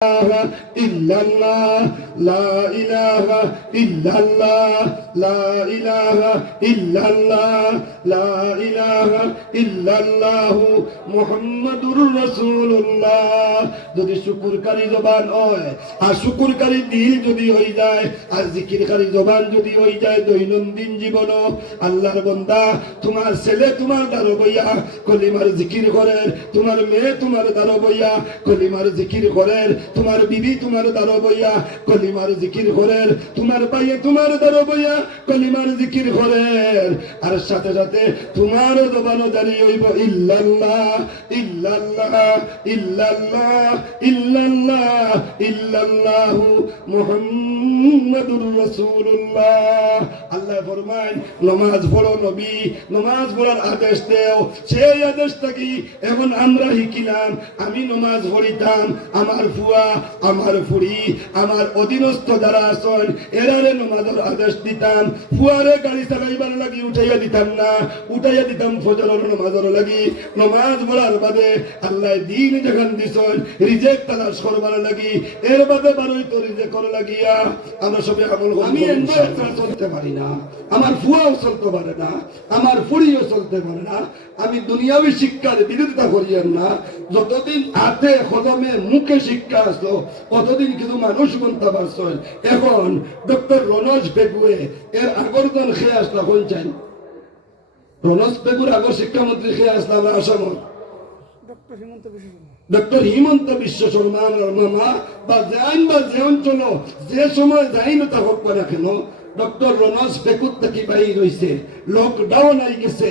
ইল্লাল্লাহ লা ইলাহা ইল্লাল্লাহ লা ইলাহা ইল্লাল্লাহ লা ইলাহা ইল্লাল্লাহু মুহাম্মাদুর রাসূলুল্লাহ। যদি শুকরকারী জবান হয় আর শুকরকারী দিল যদি হয়ে যায় আর জিকিরকারী জবান যদি হয়ে যায় দৈনন্দিন জীবন, আল্লাহর বান্দা তোমার ছেলে তোমার দ্বারা বইয়া কলিমার জিকির করে, তোমার মেয়ে তোমার দ্বারা বইয়া কলিমার জিকির করে, তোমার বিবি তোমার দ্বারা বইয়া কলিমার জিকির করে, তোমার ভাই তোমার দ্বারা বইয়া কলিমার জিকির করে, আর সাথে সাথে তোমার জবানও দাঁড়িয়ে হইব ইল্লাল্লাহ ইল্লাল্লাহ ইল্লাল্লাহ ইল্লাল্লাহ ইল্লাল্লাহু মুহাম্মাদুর রাসূলুল্লাহ। আল্লাহ ফরমায় নামাজ পড়ো নবী, নামাজ পড়ার আদেশ দেও, সেই আদেশটা কি এখন আমরা শিখিলাম। আমি নামাজ পড়িতাম, আমার ফুয়া আমার ফুড়ি আমার অধীনস্থ যারা আছেন এরারে নামাজের আদেশ দিতাম, ফুয়ারে গাড়ি চালাইবার লাগি উঠাইয়া দিতাম না, উঠাইয়া দিতাম ফজরের নামাজের লাগি। নামাজ পড়ার বাদে আল্লাহ দিন যখন দিছেন রিজেক্ট তালাশ করবার লাগি, এর বাদে বারোই তো রিজেক্ট করে লাগিয়া আমরা সবে আমল করি। আমি চলতে পারি না, আমার ফুয়াও চলতে পারে না, আমার ফুড়িও চলতে পারে না। আমি দুনিয়াবী শিক্ষার বিরোধিতা করিয়েন না। যতদিন হাতে কদমে মুখে শিক্ষা আসলো কতদিন কিছু মানুষ বলতে পারছেন। এখন ডক্টর রনজ বেগুয়ে এর আগর জন খেয়ে আসলো কোন চাই, রনজ বেগুর আগর শিক্ষামন্ত্রী খেয়ে আসলো আমরা আসামত ডক্টর হিমন্ত বিশ্ব শর্মা আমার মামা বা যাইন বা যে অঞ্চল যে সময় যাইন তা হোক না কেন, ডক্টর রনজ বেকুত থেকে বাই রয়েছে, লকডাউন আই গেছে,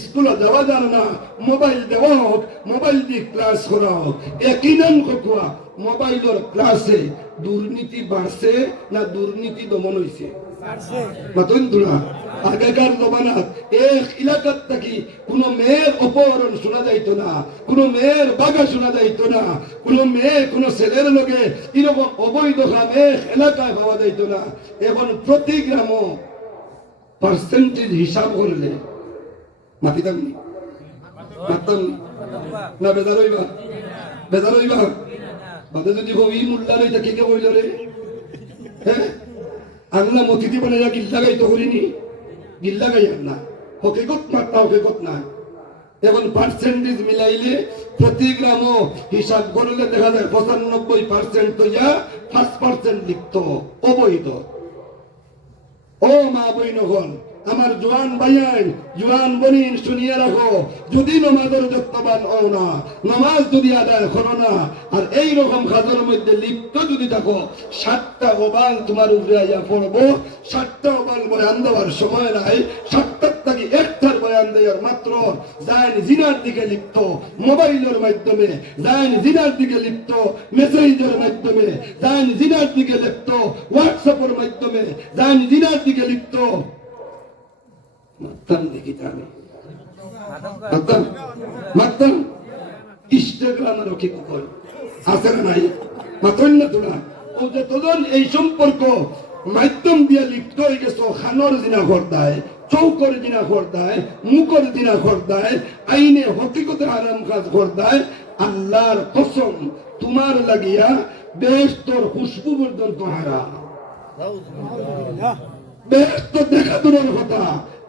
স্কুলে যাওয়া যায় না, মোবাইল দেওয়া হোক, মোবাইল দিয়ে ক্লাস করা হোক। একই নাম কোয়া মোবাইলের ক্লাসে দুর্নীতি বাড়ছে না দুর্নীতি দমন হয়েছে? আগেকার জমানাত এক এলাকার থাকি কোন মেয়ের অপহরণ শোনা যাইতো না, কোন মেয়ের বাগা শোনা যাইতো না, কোন মেয়ে কোন ছেলের লগে এরকম অবৈধ কাম এক এলাকায় পাওয়া যাইতো না। এখন প্রতি গ্রাম পার্সেন্টেজ হিসাব করলে মাতিতাম মারতাম না, বেদার হইবা বেদার হইবা বাদে যদি কবি মুল্লা রইতা কে কে কইল রে, হ্যাঁ আংলা মতিতি বলে যা গিল্লা গাইতো করিনি, গিল্লা গাই না হকিকত মাত্রা হকিকত না। এখন পার্সেন্টেজ মিলাইলে প্রতি গ্রাম হিসাব করলে দেখা যায় 95% তো ইয়া 5% লিপ্ত অবৈধ। ও মা বইন হল আমার জোয়ান ভাইয়ান জোয়ান বনিন শুনিয়ে রাখো, যদি নমাজের যত্নবান হও না, নামাজ যদি আদায় করো না, আর এই রকম কাজের মধ্যে লিপ্ত যদি থাকো, 7টা ওবাল তোমার উপরে আইয়া পড়বো। 7টা ওবাল বয়ান দেওয়ার সময় নাই, 7টার থেকে 1টার বয়ান দেওয়ার মাত্র যাইন জিনার দিকে লিপ্ত, মোবাইলের মাধ্যমে যাইন জিনার দিকে লিপ্ত, মেসেজের মাধ্যমে যাইন জিনার দিকে লিপ্ত, হোয়াটসঅ্যাপের মাধ্যমে যাইন জিনার দিকে লিপ্ত। মাত্তাম দেখি তাহলে মাত্তাম ইনস্টাগ্রামের কি কই আছে না নাই মাত্রই না তোরা ও যে তোজন এই সম্পর্ক মাধ্যম দিয়ে লিপ্ত হয়ে গেছো, খানর জিনা করদায়, চৌকর জিনা করদায়, মুখর জিনা করদায়, আইনে হকিকতে হারাম কাজ করদায়। আল্লাহর কসম তোমার লাগিয়া বেহেশতের খুশবু পর্যন্ত হারাম, বেহেশত দেখা দূরের কথা,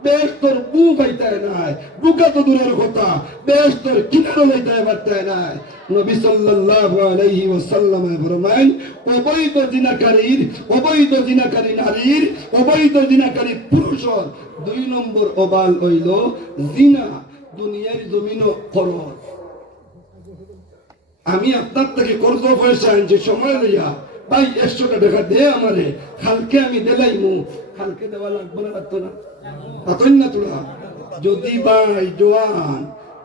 বেহেশতর বু পাইতায় নাই, বুকা তো দূরের কথা, বেহেশতর কিনারও যাইতায় পারতায় নাই। নবী সাল্লাল্লাহু আলাইহি ওয়াসাল্লাম ফরমায় অবৈধ জিনাকারীর, অবৈধ জিনাকারী নারীর, অবৈধ জিনাকারী পুরুষের 2 নম্বর অবাল হইল জিনা দুনিয়ার জমিনও খরচ। আমি আপনার থেকে কর্জ পয়সা আনছি সময় লইয়া, ভাই 100 টাকা দে আমারে, কালকে আমি দেলাইমু, কালকে দেওয়া লাগবে না, লাগতো না পাতই না তোরা। যদি ভাই জোয়ান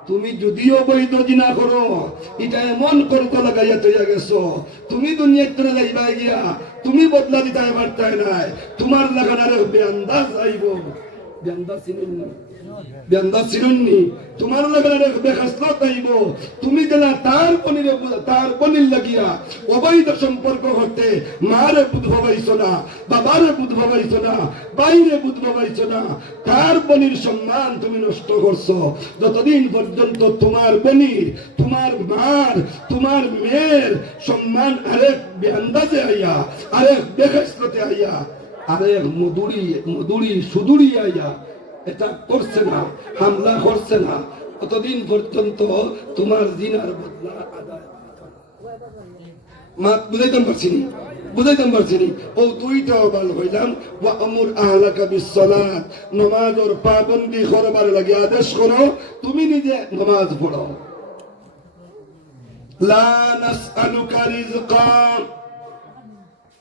তুমি যদিও বৈধ জিনা করো, এটা এমন করতে লাগাইয়া তৈয়া গেছো, তুমি দুনিয়ার তোরা যাইবা গিয়া তুমি বদলা দিতে পারতাই নাই, তোমার লাগানারে বেআন্দাজ আইব। বেআন্দাজ চিনেন বেন্দা ছিলনি তোমার লাগালে বেখাসলো তাইব তুমি গেলা তার বনির লাগিয়া অবৈধ সম্পর্ক করতে মারে বুধ ভাবাইছো না, বাবারে বুধ ভাবাইছো না, বাইরে বুধ ভাবাইছো না, তার বনির সম্মান তুমি নষ্ট করছো। যতদিন পর্যন্ত তোমার বনির, তোমার মার, তোমার মেয়ের সম্মান আরেক বেন্দাজে আইয়া, আরেক বেখাসলোতে আইয়া, আরেক মধুরি সুদুরি আইয়া এটা করছে না, হামলা করছে না, কতদিন পর্যন্ত তোমার জিনার বদলা আদায় বুঝাইতাম পারছিনি। ও দুইটা বাল হইলাম ওয়া আমুর আহলাকা বিসসালাত, নামাজের পাবন্দি করবার লাগি আদেশ করো, তুমি নিজে নামাজ পড়ো। লা নাসআলুকা রিজকা,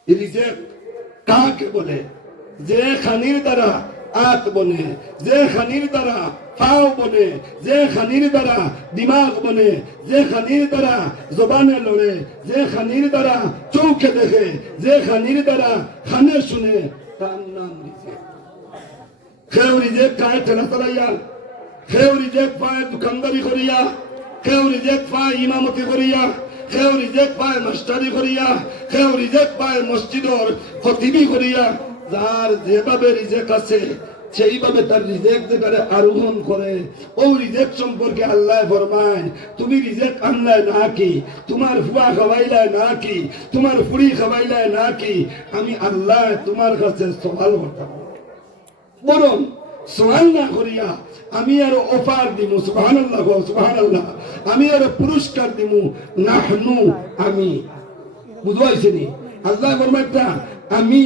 রিজক কাকে বলে? যে খানির দ্বারা আত বনে, যে খানির দ্বারা ফাও বনে, যে খানির দ্বারা দিমাগ বনে, যে খানির দ্বারা জবানে লড়ে, যে খানির দ্বারা চৌকে দেখে, যে খানির দ্বারা খানে শুনে, তার নাম রিজেক। কেউ রিজেক খায় ঠেলা চালাইয়া, কেউ রিজেক পায় দোকানদারি করিয়া, কেউ রিজেক পায় ইমামতি করিয়া, কেউ রিজেক পায় মাস্টারি করিয়া, কেউ রিজেক পায় মসজিদর খতিবি করিয়া। যার যেভাবে রিজেক আছে সেইভাবে তার রিজেক যেখানে আরোহণ করে। ও রিজেক সম্পর্কে আল্লাহ ফরমায়, তুমি রিজেক আনলাই নাকি, তোমার ফুয়া খাওয়াইলাই নাকি, তোমার ফুড়ি খাওয়াইলাই নাকি, আমি আল্লাহ তোমার কাছে সওয়াল করতাম, বরং সওয়াল না করিয়া আমি আরো অফার দিমু। সুবহানাল্লাহ, সুবহানাল্লাহ। আমি আরো পুরস্কার দিমু। নাহনু, আমি বুঝাইছেনি আল্লাহ ফরমাইতা, আমি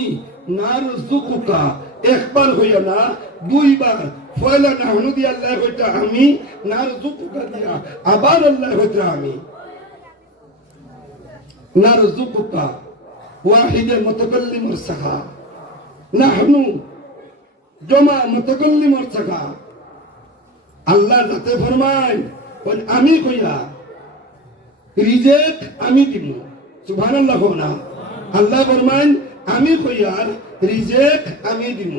নারযুকুকা, একবার হইয়া না দুইবার, পয়লা নাহনু দিয়া আল্লাহ কইতা আমি, নারযুকুকা দিয়া আবার আল্লাহ কইতা আমি। নারযুকুকা ওয়াহিদে মুতাকাল্লিমুর সাহা, নাহনু জমা মুতাকাল্লিমুর সাহা। আল্লাহ যাতে ফরমায় আমি কইয়া রিজেক আমি দিব। সুবহানাল্লাহ না, আল্লাহ ফরমায় আমি কইয়ার রিজেক আমি দিব।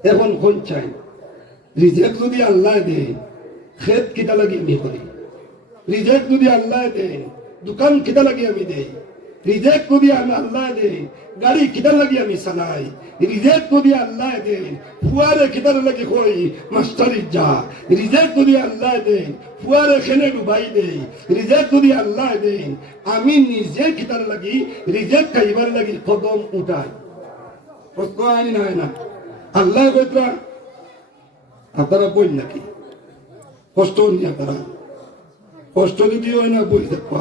এখন কোন চাই? রিজেক যদি আল্লাহ দেয়, খেত কিটা লাগি আমি করি। রিজেক যদি আল্লাহ দেয়, দোকান কিটা লাগি আমি দেই। রিজেক যদি আমি আল্লাহ দেয়, গাড়ি কিটার লাগি আমি চালাই। রিজেক যদি আল্লাহ দেয়, ফুয়ারে কিটার লাগি কই মাস্টারি যা। রিজেক যদি আল্লাহ দেয়, ফুয়ারে খেনে ডুবাই দেই। রিজেক যদি আল্লাহ দেয়, আমি নিজে কিটার লাগি রিজেক খাইবার লাগি কদম উঠাই। প্রশ্ন আইনি না হয় না। আল্লাহ কইতা আপনারা বই নাকি কষ্ট নি, আপনারা কষ্ট যদি হয় না বই দেখবা,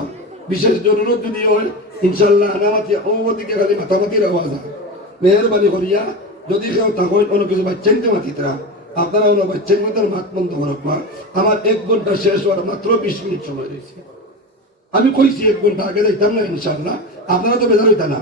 বিশেষ জরুরত যদি হয় ইনশাল্লাহ আনামাতি ওদিকে খালি মাথামাতির আওয়াজ হয়। মেহরবানি করিয়া যদি কেউ তখন অন্য কিছু বাচ্চাইতে মাতিতরা, আপনারা অন্য বাচ্চাই মতো মাত বন্ধ করবা। আমার 1 ঘন্টা শেষ হওয়ার মাত্র 20 মিনিট সময় রয়েছে। আমি কইছি 1 ঘন্টা আগে যাইতাম না ইনশাল্লাহ, আপনারা তো বেজার হইতা না।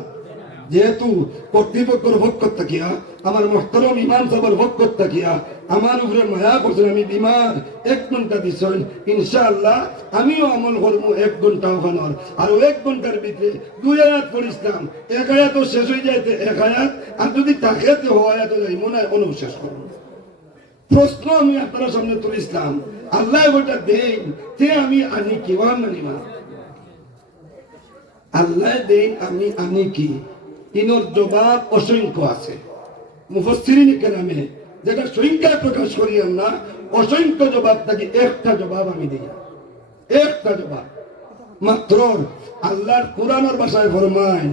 যেহেতু কর্তৃপক্ষের পক্ষ থাকিয়া, আমার মোহতরম ইমাম সাহেবের পক্ষ থাকিয়া আমার উপরে মায়া করছেন, আমি বিমার 1 ঘন্টা দিছেন, ইনশাআল্লাহ আমিও আমল করবো 1 ঘন্টা ওখানোর। আর 1 ঘন্টার ভিতরে 2 আয়াত পড়িছিলাম, 1 আয়াত শেষ হয়ে যাইতে 1 আয়াত, আর যদি তাকে তো আয়াত যাই মনে হয় শেষ করবো। প্রশ্ন আমি আপনার সামনে তুলিছিলাম, আল্লাহ ওটা দেন তে আমি আনি কি মানিমা? আল্লাহ দেন আমি আনি কি? ইনোর জবাব অসংখ্য আছে। মুফাসসিরিন কেরামে যেটা সংখ্যায় প্রকাশ করিয়ান না, অসংখ্য জবাব থাকি একটা জবাব আমি দিই, একটা জবাব মাত্র। আল্লাহর কোরআনের ভাষায় ফরমায়,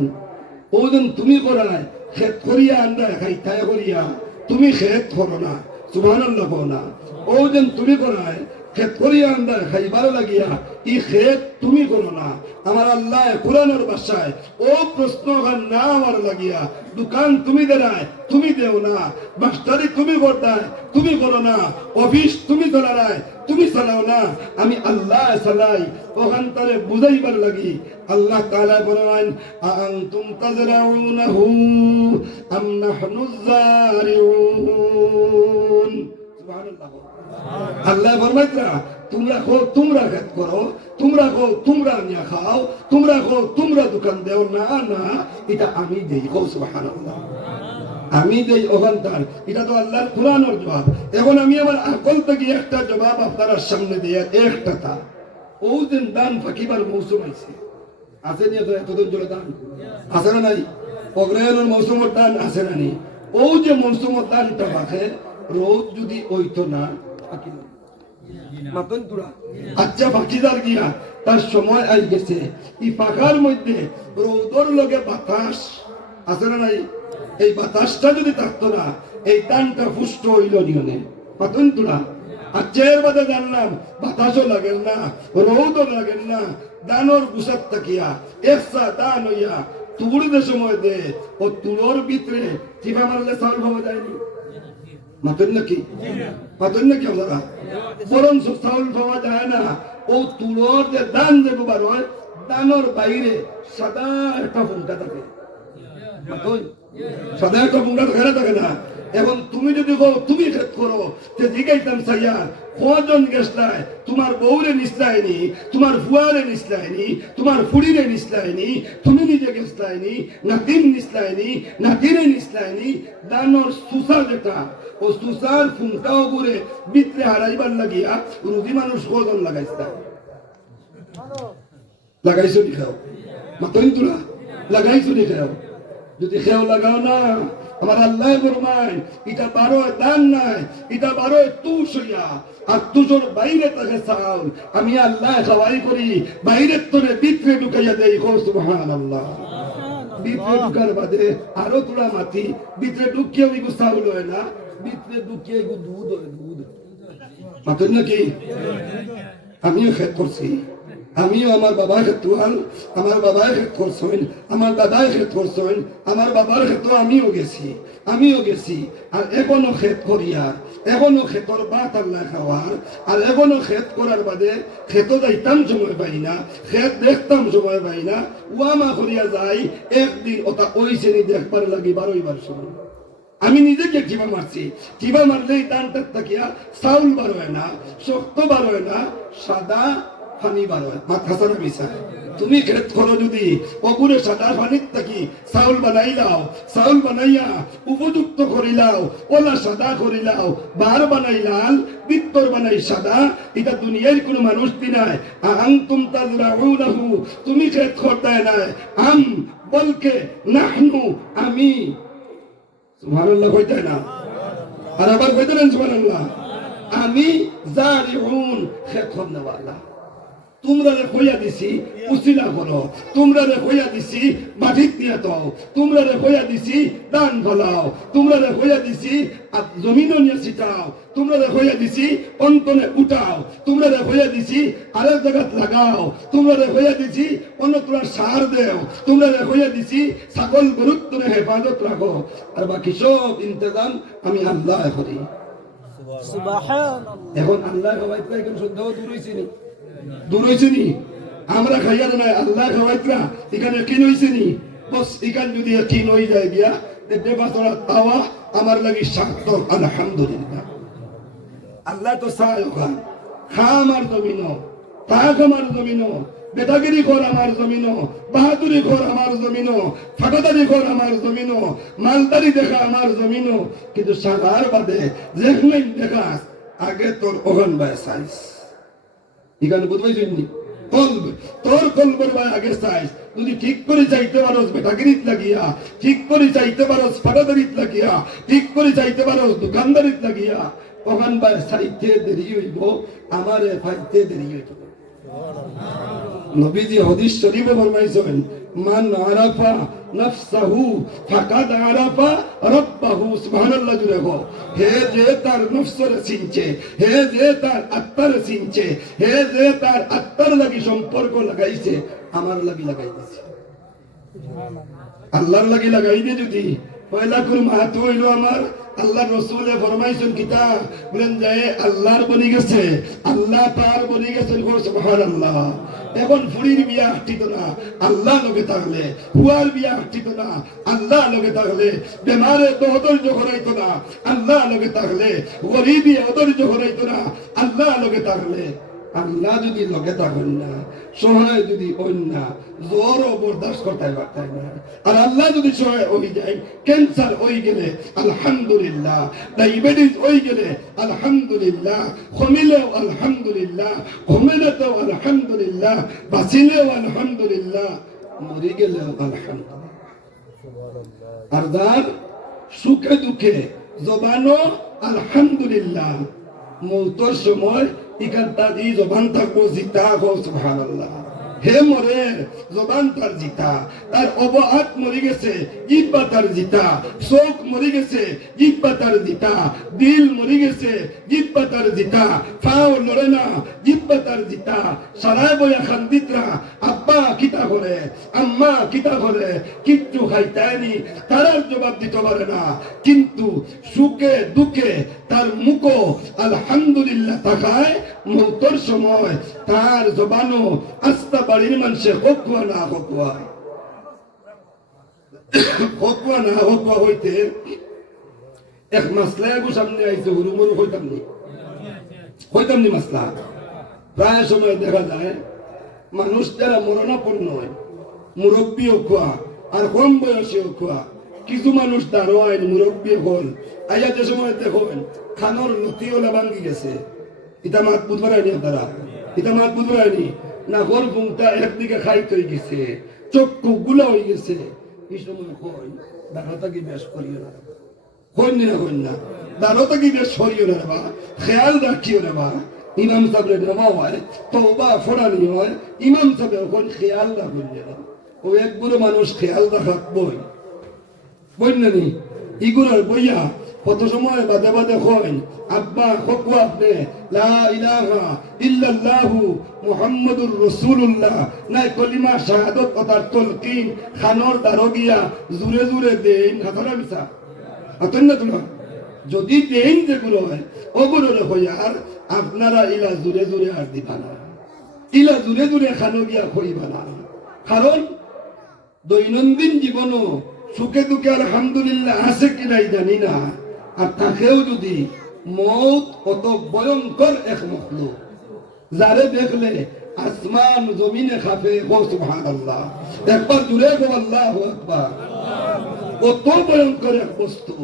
ওজন তুমি করায় খেত করিয়া আন্ডা খাইতায় করিয়া তুমি খেত করো না। সুবহানাল্লাহ না, ওজন তুমি করায় খেত করিয়া আন্ডা খাইবার লাগিয়া ই খেত তুমি করো না। আমার আল্লাহ কোরআনের ভাষায় ও প্রশ্ন না আমার লাগিয়া, দোকান তুমি দেয় তুমি দেও না, মাস্টারি তুমি করতায় তুমি করো না, অফিস তুমি চালায় তুমি চালাও না, আমি আল্লাহ চালাই। ওখান তারে বুঝাইবার লাগি আল্লাহ তাআলা বলেন, আনতুম তাজরাউনাহু আম নাহনুজ জারিউন। সুবহানাল্লাহ। আল্লাহ ফরমাইতরা তোমরা কো তোমরা খেত করো, তোমরা কো তোমরা নিয়া খাও, তোমরা কো তোমরা দোকান দেও না, না এটা আমি দেই। কও সুবহানাল্লাহ। আমি যে ওখানকার এটা তো আল্লাহর কোরআনের জবাব। এখন আমি আমার আকল থেকে একটা জবাব আপনার সামনে দিয়ে একটা তা ও দিন দান ফাঁকিবার মৌসুম আইছে আছে নি? এতদিন জলে দান আছে না নাই? অগ্রহায়ণের মৌসুমের দান আছে না নি? ও যে মৌসুমের দানটা পাখে রোজ যদি ওইতো না ফাঁকিল মাতন তুরা আচ্ছা ফাঁকিদার গিয়া তার সময় আই গেছে এই পাখার মধ্যে রৌদর লগে বাতাস আছে না নাই? এই বাতাসটা যদি থাকতো না এই দানটা পুষ্ট হইল নিয়নে মাতন তুরা। আচ্ছা এর বাদে জানলাম বাতাসও লাগেন না রৌদও লাগেন না দানর গুসাত থাকিয়া একসা দান হইয়া তুড়তে সময় দে ও তুড়োর ভিতরে চিপা মারলে চাউল পাওয়া যায়নি মাতন নাকি? মাতন নাকি আপনারা? বরং চাউল পাওয়া যায় না ও তুড়োর যে দান যে বার হয় দানর বাইরে সাদা একটা ফুলটা থাকে মাতন সাদা একটা ফুলটা থাকে না। এখন তুমি যদি তুমি ক্ষেত করো যে জিগাইতাম সাইয়া কজন গেছলাই তোমার বউরে নিসলাইনি তোমার ফুয়ারে নিসলাইনি তোমার ফুড়িরে নিসলাইনি তুমি নিজে গেছলাইনি নাতিন নিসলাইনি নাতিরে নিসলাইনি দানর সুসা যেটা ও সুসার ফুংটাও ঘুরে বিত্রে হারাইবার লাগিয়া রুগী মানুষ কজন লাগাইছলা লাগাইছো নি খাও মাতন তুলা লাগাইছো নি খাও যদি খেয়াও লাগাও না আমার আল্লাহ ফরমায় এটা বারো দান নাই এটা বারো তুষ হইয়া আর তুষোর বাইরে থাকে চাউল আমি আল্লাহ খাওয়াই করি বাইরের তোরে ভিতরে ঢুকাইয়া দেই সুবহানাল্লাহ। ভিতরে ঢুকার বাদে আরো তোরা মাটি ভিতরে ঢুকিয়ে ওই চাউল হয় না ভিতরে ঢুকিয়ে দুধ হয় দুধ মাতুন নাকি? আমিও খেত করছি আমিও আমার বাবার ক্ষেত্র আমার বাবার ক্ষেত্র করছেন আমার দাদার ক্ষেত্র করছেন আমার বাবার ক্ষেত্র আমিও গেছি আর এখনো ক্ষেত করিয়া এখনো ক্ষেতর বাত আল্লাহ খাওয়ার আর এখনো ক্ষেত করার বাদে ক্ষেত যাইতাম সময় পাই না ক্ষেত দেখতাম সময় পাই না ওয়ামা করিয়া যাই একদিন ওটা ওই শ্রেণী দেখবার লাগি বারোইবার সময় আমি নিজেকে কিবা মারছি কিবা মারলেই টানটার তাকিয়া চাউল বার হয় না শক্ত বার হয় না সাদা পানি বার হয় মাথা সারা বিষয়। তুমি খেত করো যদি অপুরে সাদা পানির থাকি চাউল বানাইলাও চাউল বানাইয়া উপযুক্ত করিলাও ওলা সাদা করিলাও বার বানাই লাল বিত্তর বানাই সাদা এটা দুনিয়ার কোনো মানুষ দিনায় আনতুম তাজরাউনাহু তুমি খেত করতে নাই আম বলকে নাহনু আমি সুবহানাল্লাহ কইতে না আর আবার কইতে না সুবহানাল্লাহ আমি জারিউন খেত করনেওয়ালা তোমরা রে কইয়া দিছি উসিলা করো তোমরা রে কইয়া দিছি মাটিত দিয়া দাও তোমরা রে কইয়া দিছি দান ফলাও তোমরা রে কইয়া দিছি জমিন নিয়ে ছিটাও তোমরা রে কইয়া দিছি অন্তনে উঠাও তোমরা রে কইয়া দিছি আরেক জায়গাত লাগাও তোমরা রে কইয়া দিছি অন্য তোমরা সার দেও তোমরা রে কইয়া দিছি ছাগল গরুর তোমরা হেফাজত রাখো আর বাকি সব ইন্তজাম আমি আল্লাহ করি সুবহানাল্লাহ। এখন আল্লাহ হওয়াইতে এখন শুদ্ধ দূর হয়েছে নি আমরা খাইয়া নাই আল্লাহ খাওয়াইতরা এখানে কিন হয়েছে নি বস এখান যদি কিন হয়ে যায় গিয়া দেবাতরা তাওয়া আমার লাগি সার্থক আলহামদুলিল্লাহ। আল্লাহ তো চায় ওখান খা আমার জমিন তাক আমার জমিন বেদাগিরি কর আমার জমিন বাহাদুরি কর আমার জমিন ফাটাদারি কর আমার জমিন মালদারি দেখা আমার জমিন কিন্তু সাগার বাদে যেখানে দেখাস আগে তোর ওখান বায় সাইজ এখানে বুঝবাইছি কলব তোর কলবের ভাই আগে চাইস যদি ঠিক করে চাইতে পারোস বেটাগিরিত লাগিয়া ঠিক করে চাইতে পারোস ফাটাদারিত লাগিয়া ঠিক করে চাইতে পারোস দোকানদারিত লাগিয়া ওখান ভাই চাইতে দেরি হইব আমারে ফাইতে দেরি হইব। নবীজি হাদিস শরীফে ফরমাইছেন মান আরাফা নফসাহু ফাকাদ আরাফা রাব্বাহু সুবহানাল্লাহ জুড়ে গো হে যে তার নফসরে চিনছে হে যে তার আত্মার চিনছে হে যে তার আত্মার লাগি সম্পর্ক লাগাইছে আমার লাগি লাগাই দিছে আল্লাহর লাগি লাগাই দিয়ে যদি পয়লা করে মাহাতো হইল আমার আল্লাহ রসুলে ফরমাইছেন কিতাব বলেন যে আল্লাহর বনি গেছে আল্লাহ তার বনি গেছেন সুবহানাল্লাহ। এখন ফুড়ির বিয়া হাঁটিত না আল্লাহ লোকে থাকলে হুয়ার বিয়া হাঁটিত না আল্লাহ লোকে থাকলে বেমারে তো অধৈর্য করাইতো না আল্লাহ লোকে থাকলে গরিবি অধৈর্য করাইতো না আল্লাহ লোকে থাকলে আল্লাহ যদি লোকে থাকেন না সহায় যদি অন্য জ্বরও বরদাস্ত করতে পারতাম না। আর আল্লাহ যদি সহায় হয়ে যায়, ক্যান্সার হয়ে গেলে আলহামদুলিল্লাহ, ডায়াবেটিস হয়ে গেলে আলহামদুলিল্লাহ, কমিলেও আলহামদুলিল্লাহ, কমিলেও আলহামদুলিল্লাহ, বাঁচিলেও আলহামদুলিল্লাহ, মরে গেলেও আলহামদুলিল্লাহ। আর যার সুখে দুঃখে জবানও আলহামদুলিল্লাহ, মৌতর সময় ইখান তার এই জবান থাকবো জিতা হো সুবহানাল্লাহ। হে মরে জবান তার জিতা, তার অবহাত মরে গেছে জিহ্বা তার জিতা, চোখ মরে গেছে জিহ্বা তার জিতা, দিল মরে গেছে জিহ্বা তার জিতা, পাও লড়ে না জিহ্বা তার জিতা। সারায় বইয়া খান্দিতরা আব্বা কিতা করে আম্মা কিতা করে কিচ্ছু খাইতায়নি, তারার জবাব দিতে পারে না। কিন্তু সুখে দুঃখে তার মুখো আলহামদুলিল্লাহ তাকায়, মৌতর সময় তার জবানও আস্তা বাড়ির মানুষে হকুয়া না হকুয়া হকুয়া না হকুয়া হইতে এক মাসলা আগু সামনে আইছে, হুরুমরু হইতাম নি মাসলা। প্রায় সময় দেখা যায় মানুষ যারা মরণাপন্ন হয়, মুরব্বী হকুয়া আর কম বয়সী হকুয়া, কিছু মানুষ দাঁড়ো আইন মুরব্বী হল আইয়া যে সময় দেখেন খানোর লতি ওলা ভাঙ্গি গেছে, ইটা মাত বুধবার আইনি তারা, ইটা মাত বুধবার আইনি না, ঘর ঘুমটা একদিকে খাইতে হয়ে গেছে, চক্ষু গুলা হয়ে গেছে। এই সময় কই দাঁড়াটা কি বেশ করিও না, কইনি না কইন না, দাঁড়াটা কি বেশ করিও না রে বা, খেয়াল রাখিও রে বা। ইমাম সাহেবের নামা হয় তওবা ফোড়ানি হয়, ইমাম সাহেব কোন খেয়াল রাখুন না, ও এক বুড়ো মানুষ খেয়াল রাখাত বই বইনানি ইগুলোর বইয়া কত সময় বাদে বাদে কইন আব্বা হকু আপনি লা ইলাহা ইল্লাল্লাহু মুহাম্মাদুর রাসূলুল্লাহ নাই কলিমা শাহাদাত কথার তালকিন খানর দারগিয়া জুরে জুরে দেন হাতারা মিছা আতন না তুমি যদি দেন যেগুলো হয় ওগুলোর হইয়ার আপনারা ইলা জুরে জুরে আর দিবা না, ইলা জুরে জুরে খানো গিয়া কইবা না। কারণ দৈনন্দিন জীবনও সুখে দুঃখে আলহামদুলিল্লাহ আছে কি নাই জানি না। আর তাকেও যদি মৌত কত ভয়ঙ্কর এক মখলুক, যারে দেখলে আসমান জমিনে খাফে গো সুবহানাল্লাহ, একবার জুড়ে গো আল্লাহু আকবার, কত ভয়ঙ্কর এক বস্তু।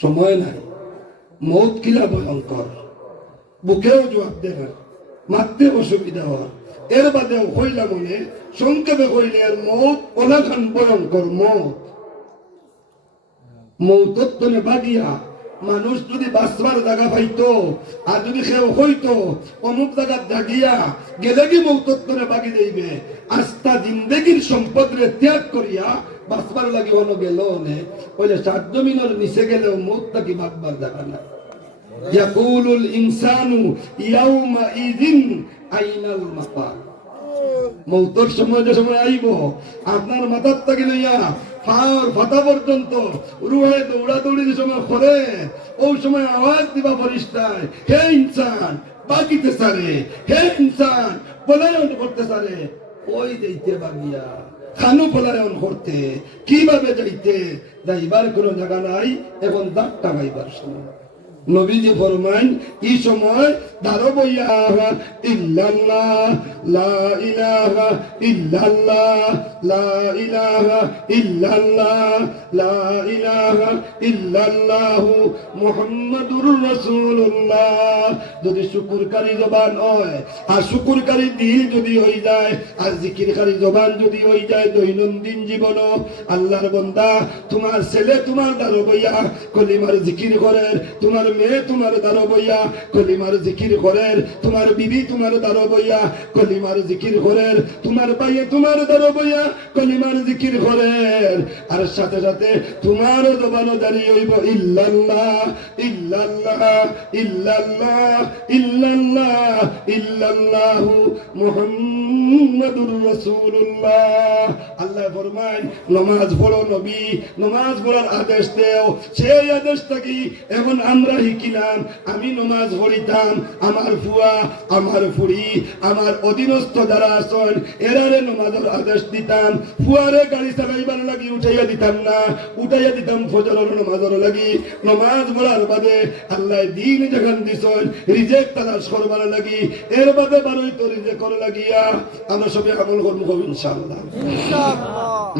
সময় নাই, মৌত কিলা ভয়ঙ্কর, বুকেও জবাব দেবে, মারতে অসুবিধা হয়। এর বাদেও কইলা মনে সংক্ষেপে কইলে আর মৌত অনাখান ভয়ঙ্কর মৌত। মৌতত্বনে বাগিয়া মানুষ যদি বাঁচবার জায়গা পাইতো, আর যদি কেউ হইতো অমুক জায়গা জাগিয়া গেলে কি মৌতত্বনে বাগি দেইবে, আস্থা জিন্দেগির সম্পদরে ত্যাগ করিয়া বাঁচবার লাগি হলো গেল নে কইলে সাত জমিনের নিচে গেলেও মৌত নাকি বাঁচবার জায়গা না। ইয়াকুলুল ইনসানু ইয়াউমাইযিন আইনাল মাফার। মৌতর সময় যে সময় আইব আপনার মাথার থেকে লইয়া ফার ফাতা পর্যন্ত রুহে দৌড়াদৌড়ির সময় করে, ওই সময় আওয়াজ দিবা ফরিস্তায়, হে ইনসান বাকিতে সারে, হে ইনসান পলায়ন করতে সারে। ওই যাইতে বাগিয়া খানু পলায়ন করতে কিভাবে যাইতে, যাইবার কোনো জায়গা নাই, এখন দাঁতটা গাইবার সময়। নবীজি ফরমান এই সময় দাঁড়ো বইয়া ইল্লাল্লাহ লা ইলাহা ইল্লাল্লাহ লা ইলাহা ইল্লাল্লাহ লা ইলাহা ইল্লাল্লাহু মুহাম্মাদুর রাসূলুল্লাহ। যদি শুকরকারী জবান হয় আর শুকরকারী দিল যদি হয়ে যায় আর জিকিরকারী জবান যদি হয়ে যায় দৈনন্দিন জীবনও, আল্লাহর বান্দা তোমার ছেলে তোমার দাঁড়ো বইয়া কলিমার জিকির করে, তোমার মেয়ে তোমার দাঁড়ো বইয়া কলিমার জিকির করে, তোমার বিবি তোমার দাঁড়ো বইয়া কলিমার জিকির করে, তোমার ভাইয়ে তোমার দাঁড়ো বইয়া কলিমার জিকির করে। আর সাথে সাথে তোমার জবানও দাঁড়িয়ে হইব ইল্লাল্লাহ ইল্লাল্লাহ ইল্লাল্লাহ ইল্লাল্লাহ ইল্লাল্লাহু মুহাম্মাদুর মুহাম্মাদুর রাসূলুল্লাহ। আল্লাহ ফরমায় নামাজ পড়ো নবী, নামাজ পড়ার আদেশ দেও। সেই আদেশটা কি এখন আমরা শিখিলাম। আমি নামাজ পড়িতাম, আমার ফুয়া, আমার ফুড়ি, আমার অধীনস্থ যারা আছেন এরারে নামাজের আদেশ দিতাম। ফুয়ারে গাড়ি চালাইবার লাগি উঠাইয়া দিতাম না, উঠাইয়া দিতাম ফজরের নামাজের লাগি। নামাজ পড়ার বাদে আল্লাহ দিন যখন দিছেন রিজেক্ট তালাশ করবার লাগি, এর বাদে বারোই তো রিজেক্ট করে লাগিয়া আমরা সবাই আমল করবো ইনশাআল্লাহ।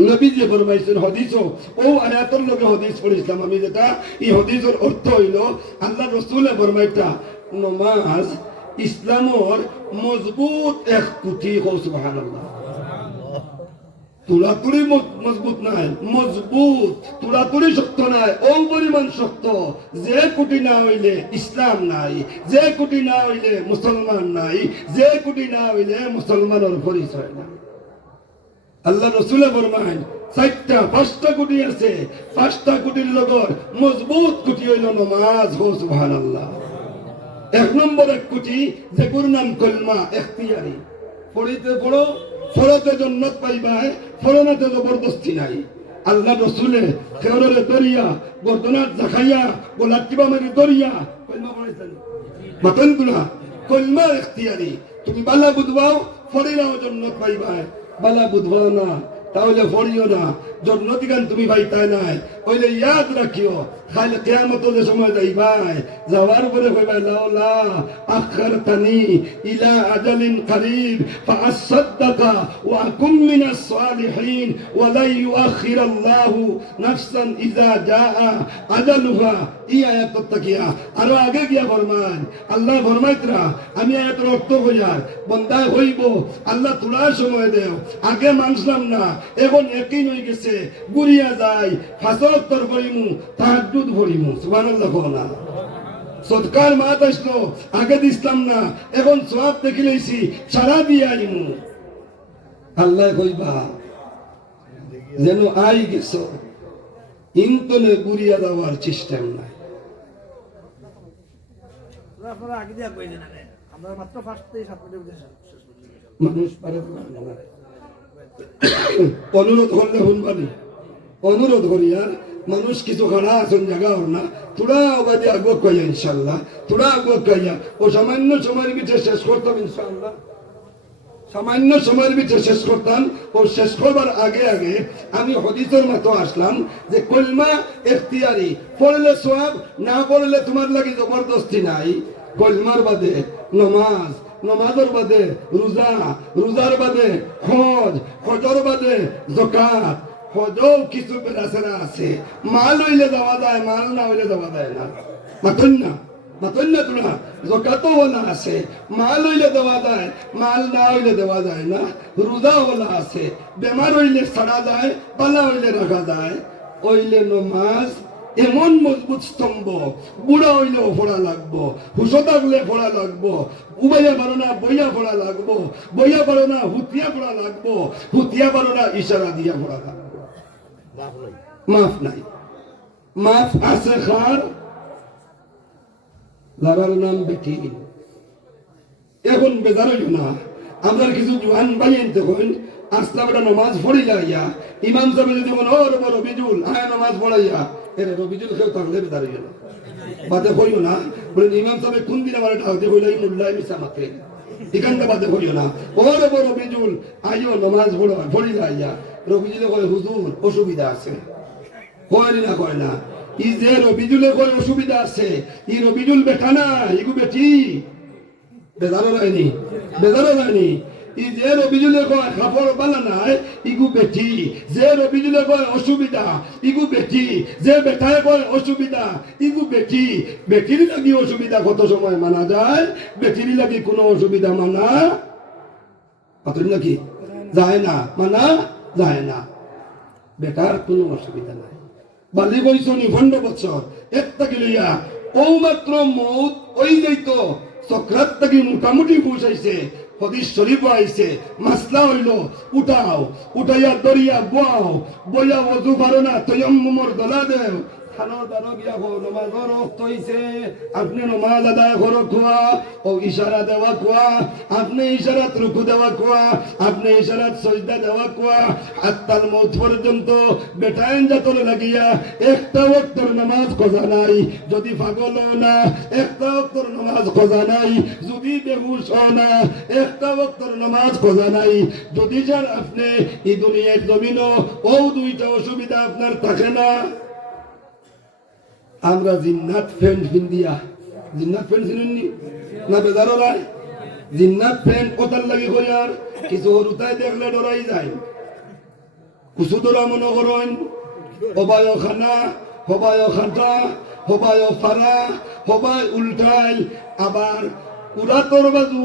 নবী যে ফরমাইছেন হাদিসও ও আয়াতের লগে হাদিস পড়িছিলাম আমি, যেটা এই হাদিসের অর্থ হইল আল্লাহ রাসূলে ফরমাইতা নামাজ ইসলামর মজবুত এক কুঠি। সুবহানাল্লাহ। তুলাতুলি মজবুত নাই, মজবুত তুলাতুলি শক্ত নাই, ও পরিমাণ শক্ত যে কুটি না হইলে ইসলাম নাই, যে কুটি না হইলে মুসলমান নাই, যে কুটি না হইলে মুসলমানের পরিচয় নাই। আল্লাহ রাসূলে ফরমায় চারটা পাঁচটা কুটি আছে, পাঁচটা কুটির লগর মজবুত কুটি হইল নামাজ। সুবহানাল্লাহ। এক নম্বর এক কুটি যেগুর নাম কলমা ইখতিয়ারি। পড়িতে পড়ো, ফরতে জান্নাত পাইবা, ফরনাতে জবরদস্তি নাই। আল্লাহ রাসূলে খেওরে দরিয়া গর্দনাত জাখাইয়া গোলাটিবা মারি দরিয়া কলমা পড়াইছেন মাতন গুলা। কলমা ইখতিয়ারি, তুমি বালা বুঝবাও ফরিলাও জান্নাত পাইবা, বালা বুঝবাও না তাহলে ফরিও না, জান্নাতি গান তুমি পাইতাই নাই। ওইলে ইয়াদ রাখিও খালি কিয়ামতের সময় যাইবাই, যাওয়ার পরে কইবা লাউলা আখরতানি ইলা আজালিন করিব ফাআসাদদাকা ওয়া আকুম মিনাস সালিহিন ওয়া লা ইউআখিরাল্লাহু নাফসান ইযা জাআ আজালুহা। এই আয়াত তাকিয়া আরো আগে গিয়া ফরমান আল্লাহ ফরমাইতরা আমি আয়াতের অর্থ কইয়ার বান্দা হইব আল্লাহ তোলার সময় দেও। আগে মানছিলাম না, এখন একই হয়ে গেছে, গুরিয়া যায় ফাসরত্তর করিমু তাহাজ্জুদ করিমু। সুবহানাল্লাহ। কোনা সদকার মাত আসলো, আগে দিছিলাম না, এখন সওয়াব দেখিলেছি সারা দিয়ে আইমু। আল্লাহ কইবা যেন আই গেছো, ইনতলে গুরিয়া দেওয়ার সিস্টেম নাই। মানুষ পারে অনুরোধ করলে শুনবানি, অনুরোধ করি আর মানুষ কিছু খানা আছেন জায়গা হল না, তোরা ওবাদে আগুয়া কইয়া ইনশাল্লাহ, তোরা আগুয়া কইয়া ও সামান্য সময়ের ভিতরে শেষ করতাম ইনশাল্লাহ, সামান্য সময়ের ভিতরে শেষ করতাম। ও শেষ করবার আগে আগে আমি হাদিসের মতো আসলাম যে কলমা ইখতিয়ারি, পড়লে সওয়াব, না পড়লে তোমার লাগি জবরদস্তি নাই। কলমার বাদে নমাজ, নমাজের বাদে রোজা, রোজার বাদে হজ, হজর বাদে যাকাত, হজও কিছু বেরাসেরা আছে। মাল হইলে যাওয়া যায়, মাল না হইলে যাওয়া যায় না। মাতন না, মাতন না তোরা। যাকাতও ওলা আছে, মাল হইলে দেওয়া যায়, মাল না হইলে দেওয়া যায় না। রোজা ওলা আছে, বেমার হইলে ছাড়া যায়, পালা হইলে রাখা যায়। হইলে নমাজ এমন মজবুত স্তম্ভ, বুড়া হইলেও পড়া লাগবো, হুশো থাকলে পড়া লাগবো, উবাইয়া পারো না বইয়া পড়া লাগবো, বইয়া পারো না হুতিয়া পড়া লাগবো, হুতিয়া পারো না ইশারা দিয়া পড়া লাগবো। মাফ নাই, মাফ আছে খার লাগার নাম বেটি। এখন বেজার হইল না, আমরা কিছু জোয়ান ভাই আনতে হইন আসলা বেটা নমাজ পড়িলা ইয়া ইমাম সাহেব যদি বলো ও রবিজুল আয় নমাজ পড়াইয়া, এর রবিজুল কেউ থাকলে বেজার হইল না, বাদে কইও না। বলেন ইমাম সাহেব কোন দিন আমার ডাকতে কইলা ইমুল্লাহ মিসা মাকে এখানটা বাদে কইও না। ও রবিজুল আইও নমাজ পড়িলা ইয়া। রবিজুলে কয় হুজুর অসুবিধা আছে, কয় না কয় না। ই যে রবিজুলে কয় অসুবিধা আছে, ই রবিজুল বেটা না, ইগু বেটি। বেজারও হয়নি, বেজারও হয়নি। ই যে রবিজুলে কয় খাবার বালা নাই, ইগু বেটি। যে রবিজুলে কয় অসুবিধা, ইগু বেটি। যে বেটায় কয় অসুবিধা, ইগু বেটি। বেটির লাগি অসুবিধা কত সময় মানা যায়, বেটির লাগি কোনো অসুবিধা মানা পাতন নাকি যায় না, মানা যায় না। বেটার কোনো অসুবিধা নাই। বালি বইছ নি 15 বছর একটা গেলিয়া ও মাত্র মৌত ওই যাইতো চক্রাত থেকে মোটামুটি পৌঁছাইছে, হদিস শরীফ আইছে, মাসলা হইল উঠাও, উঠাইয়া দরিয়া বোয়াও, বইয়া ওযু পারো না তয়াম্মুমর দলা দেও, খানো দানো গিয়া হো নমাজর রক্ত হইছে আপনি নমাজ আদায় করো খোয়া ও ইশারা দেওয়া খোয়া আপনি ইশারাত রুকু দেওয়া খোয়া আপনি ইশারাত সজদা দেওয়া খোয়া আত্মাল মৌত পর্যন্ত বেটাইন জাতর লাগিয়া একটা ওয়াক্তর নামাজ কজা নাই যদি পাগল না একটা ওয়াক্তর নামাজ কজা নাই যদি বেহুশ না একটা ওয়াক্তর নামাজ কজা নাই যদি যার আপনি এই দুনিয়ার জমিনও ও দুইটা অসুবিধা আপনার থাকে না আমরা জিন্নাত ফ্রেন্ড ভিন্দিয়া জিন্নাত ফ্রেন্ড চিনেননি না বেজারো নাই জিন্নাত ফ্রেন্ড কোথার লাগি করি আর কিছু হরুতায় দেখলে ডরাই যায় কুসু ডরা মনে করেন হবায় খানা হবায় খাটা হবায় ফারা হবায় উল্টাইল আবার উড়াতর বাজু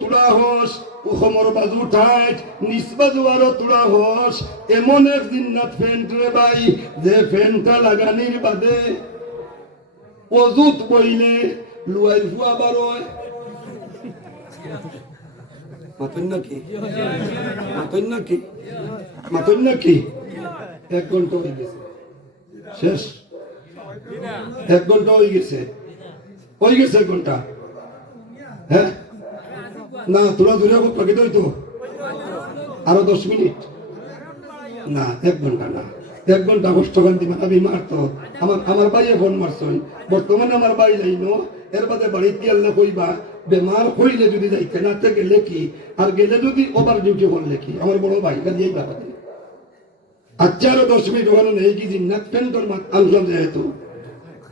তুড়া হস উখমর বাজু ঠাইট নিচ বাজু আরো তুড়া হস এমন এক জিন্নাত ফ্রেন্ড রে ভাই যে ফ্রেন্ডটা লাগানির বাদে অজুত বইলে লুয়াই ফুয়া বারোয় মাতন নাকি মাতন নাকি মাতন নাকি 1 ঘন্টা হয়ে গেছে শেষ 1 ঘন্টা হয়ে গেছে 1 ঘন্টা হ্যাঁ না তোরা দূরে পাকিতে হইতো আরো 10 মিনিট না 1 ঘন্টা না 1 ঘন্টা কষ্টকান্তি মানাবি মারতো আমার ভাইয়ে ফোন মারছেন বর্তমানে আমার ভাই যাইনো এর বাদে বাড়িতে আল্লাহ কইবা বেমার হইলে যদি যাইতে না গেলে কি আর গেলে যদি ওভার ডিউটি করলে কি আমার বড় ভাই গাড়িয়ে ব্যাপারে আচ্ছা আরো 10 মিনিট ওখানে নেই কি জিন্নাত ফেন্টর আনলাম যেহেতু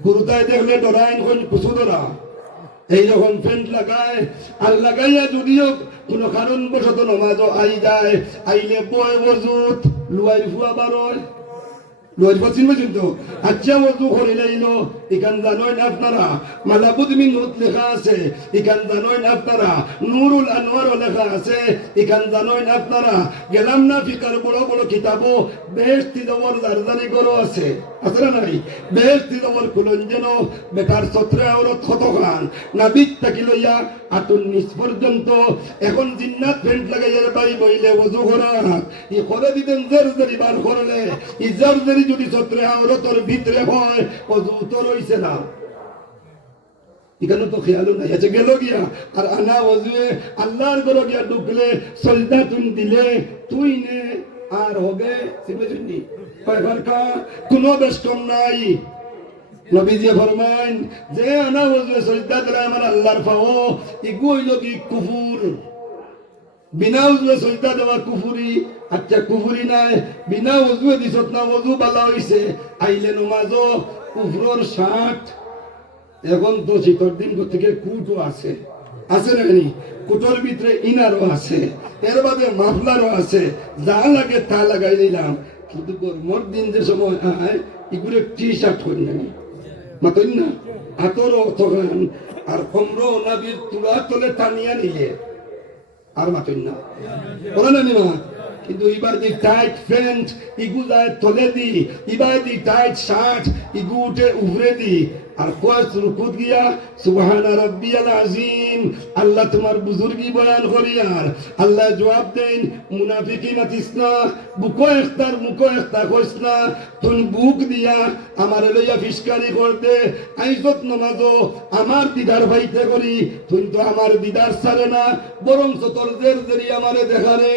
গুরুতায় দেখলে ডরাইন কোন কুসু ডরা এইরকম ফ্রেন্ড লাগায় আর লাগাইয়া যদিও কোনো কারণ বশত নমাজও আই যায় আইলে বয় বজুত লুয়াই ফুয়া বারোয় লুয়াই ফুয়া চিনবে কিন্তু আচ্ছা বজু করিলেইলো এখান জানোয় আপনারা মালাবুদ মিনুত লেখা আছে এখান জানোয় আপনারা নুরুল আনোয়ারও লেখা আছে এখান জানোয় আপনারা গেলাম না ফিকার বড় বড় কিতাবও বেহেশতি জবর জারজারি করো আছে আছে না নাই বেহেশতি জবর খুলন যেন বেকার সত্রে আওরত ক্ষত খান নাবিক থাকি লইয়া আতুন নিচ পর্যন্ত এখন জিন্নাত ফ্রেন্ড লাগাইয়ার বাড়ি বইলে ওযু করা ই করে দিতেন জারজারি বার করলে ই জারজারি যদি সত্রে আওরতর ভিতরে হয় ওযু তো রইছে না এখানে তো খেয়ালও নাই আছে গেল গিয়া আর আনা ওযুয়ে আল্লাহর ঘরে গিয়া ঢুকলে সজদা তুন দিলে তুই নে আর হবে সিবেজনি কয়বার কা কোনো বেশ কম নাই নবীজি ফরমান যে আনা ওযুয়ে সজদা দিলে আমার আল্লাহর পাও ইগু হইল কি কুফর বিনা ওযুয়ে সজদা দেওয়া কুফরি আচ্ছা কুফরি নাই বিনা ওযুয়ে দিছত না ওযু বালা হইছে আইলে নামাজও কুফরর 60 এখন তো শীতর দিন থেকে কুটও আছে আছে নাকি কুটোর ভিতরে ইনারও আছে এর বাদে মাফলারও আছে যা লাগে তা লাগাই দিলাম কিন্তু গরমের দিন যে সময় আয় এগুলো টি শার্ট করি না মাতই না হাতরও তখন আর কমরো নাবির তুলা তলে টানিয়া নিলে আর মাতই না বলে না নিমা কিন্তু এবার দি টাইট প্যান্ট ইগু যায় তলে দি এবার দি টাইট শার্ট ইগু উঠে উভরে দি আর কোয়াস রুকুত গিয়া সুবহান রাব্বিয়াল আযীম আল্লাহ তোমার বুজুর্গি বয়ান করিয়ার আল্লাহ জবাব দেন মুনাফিকিন আতিসনা বুকো ইখতার মুকো ইখতার কইসনা তুন বুক দিয়া আমার লইয়া ফিসকারি করতে আইজত নামাজও আমার দিদার ভাইতে করি তুই তো আমার দিদার ছাড়ে না বরং তোর জেরি আমারে দেখারে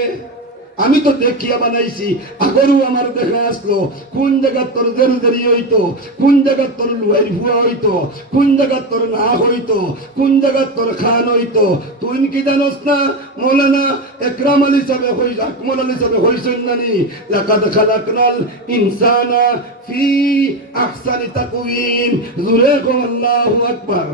আমি তো দেখিয়া বানাইছি আগরু আমার দেখা আসলো কোন জায়গা তোর জেরি হইতো কোন জায়গা তোর লুয়াই ভুয়া হইতো কোন জায়গা তোর না হইতো কোন জায়গা তোর খান হইতো তুই কি জানোস না মৌলানা একরাম আলী সাহেব হই আকমল আলী সাহেব হইছেন নানি লাকাদ খালাকনাল ইনসানা ফি আহসানি তাকওয়িম জুরে কো আল্লাহু আকবার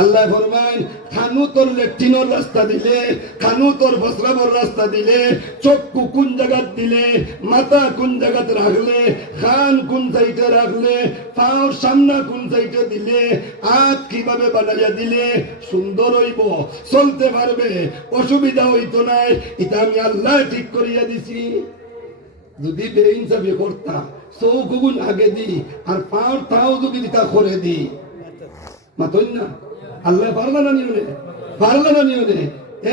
আল্লাহ ফরমান খানু তোর লেট্রিনের রাস্তা দিলে খানু তোর বসরাবর রাস্তা দিলে চক্ষু কোন জায়গাত দিলে মাথা কোন জায়গাত রাখলে খান কোন সাইডে রাখলে পাও সামনা কোন সাইডে দিলে হাত কিভাবে বানাইয়া দিলে সুন্দর হইব চলতে পারবে অসুবিধা হইতো না এটা আমি আল্লাহ ঠিক করিয়া দিছি যদি বেইনসাফি করতা চৌগুণ আগে দি আর পাও তাও যদি দিতা করে দি মাতই না আল্লাহ পারলা না নিয়ে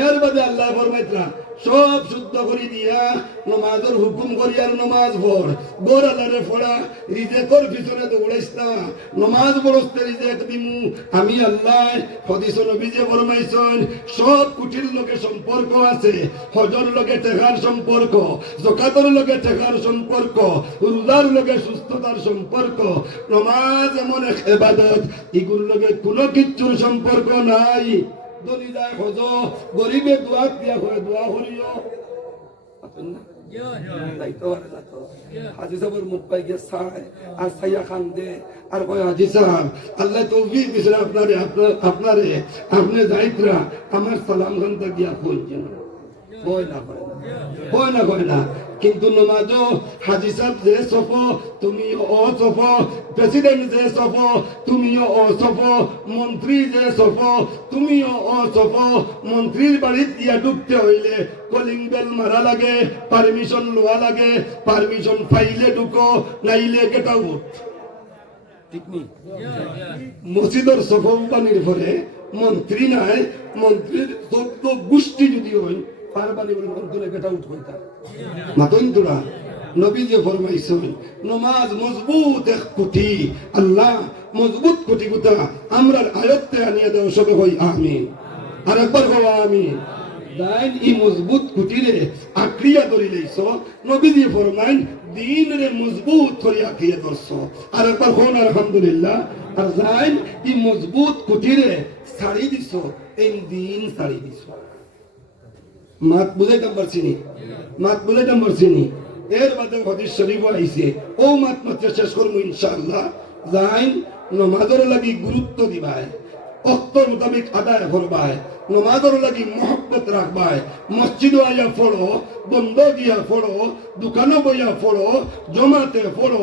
এর বাদে আল্লাহ ফরমাইতরা সব শুদ্ধ করে দিয়া নমাজের হুকুম করি আর নমাজ পড় গোর আলারে পড়া রিজেকর পিছনে দৌড়াইস না নমাজ পড়তে রিজেক দিমু আমি আল্লাহ হদিস নবী যে ফরমাইছেন সব কুটির লোকে সম্পর্ক আছে হজর লোকে টেকার সম্পর্ক যাকাতের লোকে টেকার সম্পর্ক রোজার লোকে সুস্থতার সম্পর্ক নমাজ এমন এক ইবাদত এগুলোর লোকে কোনো কিচ্ছুর সম্পর্ক নাই দলি যায় হজ গরিবে দোয়া দিয়া করে দোয়া করিও হাজি সাহেবের মুখ পাই গিয়ে চায় আর সাইয়া খান দে আর কয় হাজি সাহেব আল্লাহ তৌফিক দিছেন আপনারে আপনি যাইতরা আমার সালাম খানটা গিয়া খুঁজছেন হয় না কয় না কিন্তু নমাজও হাজি সাহেব যে সফ তুমি ও সফ প্রেসিডেন্ট যে সফ তুমিও ও সফ মন্ত্রী যে সফ তুমিও ও সফ মন্ত্রীর বাড়িতে দিয়া ঢুকতে হইলে কলিং বেল মারা লাগে পারমিশন লওয়া লাগে পারমিশন পাইলে ঢুকো নাইলে গেট আউট ঠিক নেই মসজিদের সফ পানির পরে মন্ত্রী নাই মন্ত্রীর চোদ্দ গোষ্ঠী যদি হয় পারবানি বলে অন্তরে গেট আউট হইতা মাতন তোরা নবী যে ফরমাইছেন নমাজ মজবুত এক কোটি আল্লাহ মজবুত কোটি গুতা আমরার আয়ত্তে আনিয়ে দাও সবে হই আমিন আর একবার হওয়া আমিন দাইন ই মজবুত কুটিরে আক্রিয়া ধরি লইছো নবী যে ফরমাইন দিন রে মজবুত করে আক্রিয়া ধরছো আর একবার হন আলহামদুলিল্লাহ আর দাইন ই মজবুত কুটিরে ছাড়ি দিছো এই দিন ছাড়ি দিছো মাত বুঝাইতাম পারছি নি এর বাদে হাদিস শরীফ আইছে ও মাত মাত্র শেষ করবো ইনশাআল্লাহ যাইন নমাজের লাগি গুরুত্ব দিবাই অক্ত মোতাবেক আদায় করবাই নমাজের লাগি মহব্বত রাখবাই মসজিদ আইয়া পড়ো বন্ধ গিয়া পড়ো দোকানে বইয়া পড়ো জমাতে পড়ো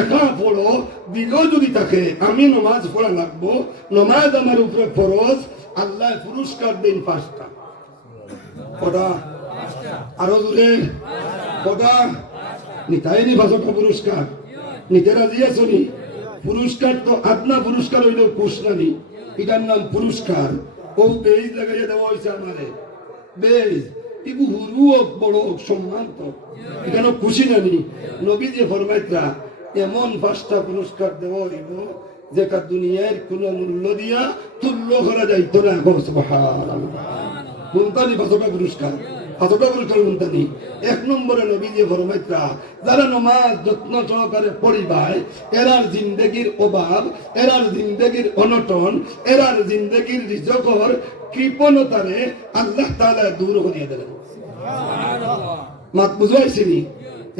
একা পড়ো দিল যদি থাকে আমি নমাজ পড়া লাগবো নমাজ আমার উপরে ফরজ আল্লাহ পুরস্কার দিন 5টা কটা আরো জোরে কটা নিতাইনি 5টা পুরস্কার নিতে রাজি আছো নি পুরস্কার তো আপনা পুরস্কার হইল কুশনানি এটার নাম পুরস্কার ও বেজ লাগাইয়া দেওয়া হয়েছে আমারে বেজ ইগু হুরু বড় সম্মান তো এখানে খুশি নানি নবী যে ফরমাইতরা এমন 5টা পুরস্কার দেওয়া হইব যেটা দুনিয়ার কোন মূল্য দিয়া তুল্য করা যাইতো না সুবহানাল্লাহ কোনটানি 5টা পুরস্কার কোনটানি 1 নম্বরে নবী যে ফরমাইতরা যারা নামাজ যত্ন সহকারে পড়িবায় এরার জিন্দেগির অভাব এরার জিন্দেগির অনটন এরার জিন্দেগির রিজকর কৃপণতারে আল্লাহ তাআলা দূর করিয়ে দেবেন সুবহানাল্লাহ মাত বুঝাইছিনি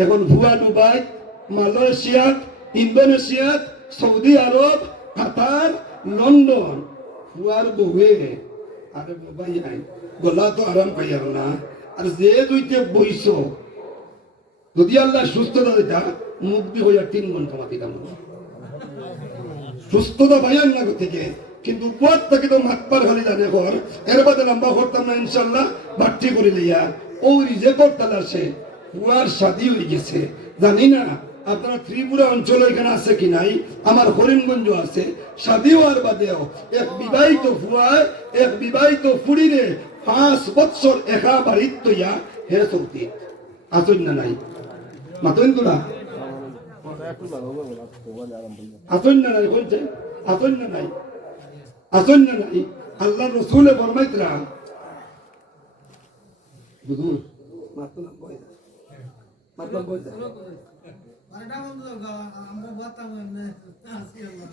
এখন ভুয়া দুবাই মালয়েশিয়া ইন্দোনেশিয়া সৌদি আরব কাতার লন্ডন ভুয়ার বহুয়ে আরে বাবাই আই গলা তো আরাম পাইয়ার না আর যে দুইতে বইছ যদি আল্লাহ সুস্থতা দিতা মুক্তি হইয়া 3 ঘন্টা মাতিতাম সুস্থতা পাইয়ার না থেকে কিন্তু পথ থেকে তো মাতবার খালি জানে ঘর এর বাদে লম্বা করতাম না ইনশাল্লাহ বাট্টি করে লইয়া ও রিজেক্ট তালাশে পুয়ার শাদি হয়ে গেছে জানি না আপনারা ত্রিপুরা অঞ্চল এখানে আছে কি নাই আমার করিমগঞ্জ আছে শাদি হওয়ার বাদেও এক বিবাহিত ফুয়ায় এক বিবাহিত ফুড়িরে 5 বছর একা বাড়িত তৈয়া হে চলতি আসুন না নাই মাতন তোরা আসুন না নাই বলছে আসুন না নাই আল্লাহ রসুলে ফরমাইতরা বুঝুন মাতলাম কইরা